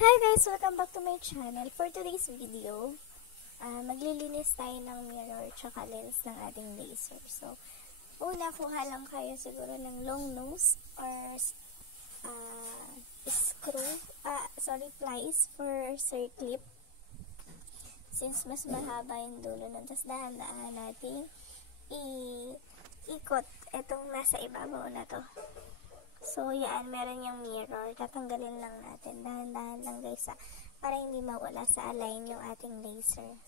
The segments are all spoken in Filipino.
Hi guys! Welcome back to my channel. For today's video, maglilinis tayo ng mirror tsaka lens ng ating laser. So, una, kuha lang kayo siguro ng long nose or plies for circlip. Since mas mahaba yung dulo nun. Tapos dahan-dahan natin ikot itong nasa ibabaw na to. So, yan, meron yung mirror. Tatanggalin lang natin. Dahan-dahan lang guys, para hindi mawala sa align yung ating laser.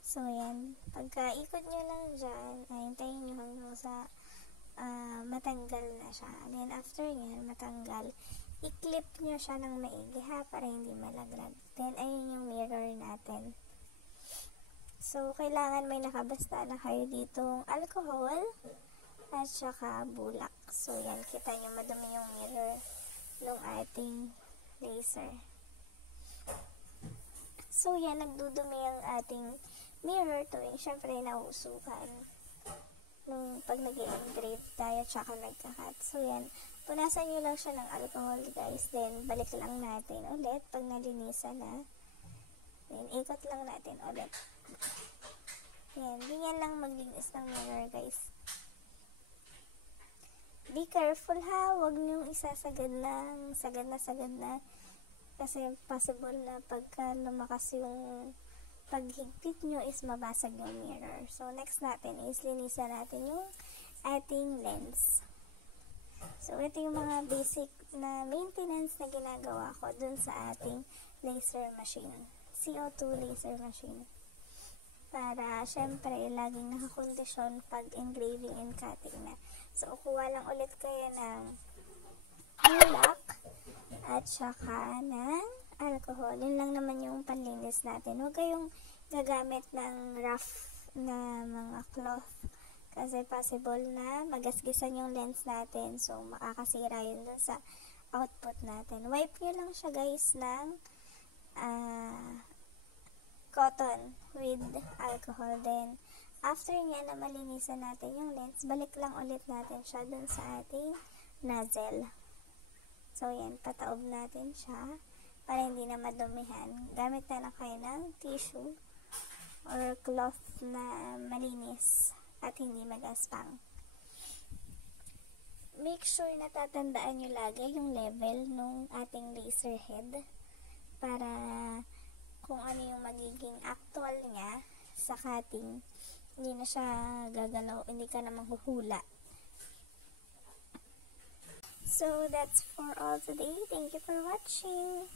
So, yan. Pagka ikot nyo lang dyan, hintayin nyo hanggang sa matanggal na siya. And then, after yan, matanggal, i-clip nyo siya ng maigi ha, para hindi malaglag. Then, ayun yung mirror natin. So, kailangan may nakabasta na kayo ditong alcohol at saka bulak. So, yan. Kita nyo madumi yung mirror ng ating laser. So, yan. Nagdudumi ang ating mirror tuwing syempre nausukan nung pag nag-engrave tayo tsaka nagkakat. So, yan. Punasan nyo lang siya ng alcohol, guys. Then, balik lang natin ulit pag nalinisan na. Then, ikot lang natin ulit. Yan. Ganyan lang maglinis ng mirror, guys. Be careful ha, huwag niyong isasagad na, sagad na. Kasi possible na pagka lumakas yung paghigpit nyo is mabasag yung mirror. So, next natin is linisan natin yung ating lens. So, ito yung mga basic na maintenance na ginagawa ko dun sa ating laser machine. CO2 laser machine. Para, syempre, laging nakakondisyon pag engraving and cutting na. So, kuha lang ulit kayo ng bulak at saka ng alcohol. Yun lang naman yung panlinis natin. Huwag kayong gagamit ng rough na mga cloth kasi possible na magasgisan yung lens natin. So, makakasira yun dun sa output natin. Wipe nyo lang siya guys ng cotton with alcohol. Then, after niya na malinisan natin yung lens, balik lang ulit natin siya dun sa ating nozzle. So, yan, pataob natin siya para hindi na madumihan. Gamit na lang kayo ng tissue or cloth na malinis at hindi magaspang. Make sure na tatandaan nyo lagi yung level ng ating laser head para kung ano yung magiging actual niya sa cutting, hindi na siya gagalaw, hindi ka na manghuhula. So, that's for all today. Thank you for watching.